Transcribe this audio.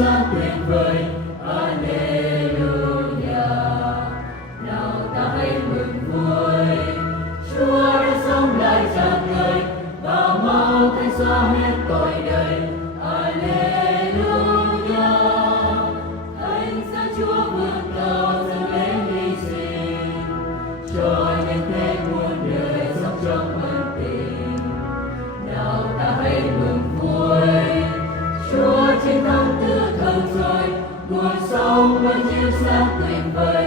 sáng tuyệt vời. Alleluia. Nào ta hãy mừng vui, Chúa đã sống lại tràn ngời, và mau thanh xóa hết tội đời. Alleluia. Thánh giá Chúa vượt cao dâng lễ hy sinh, cho nhân thế muôn đời sống trong ân tình. Nào ta hãy mừng vui, Chúa chiến thắng tử thần rồi, nguồn sống vẫn chiếu sáng tuyệt vời.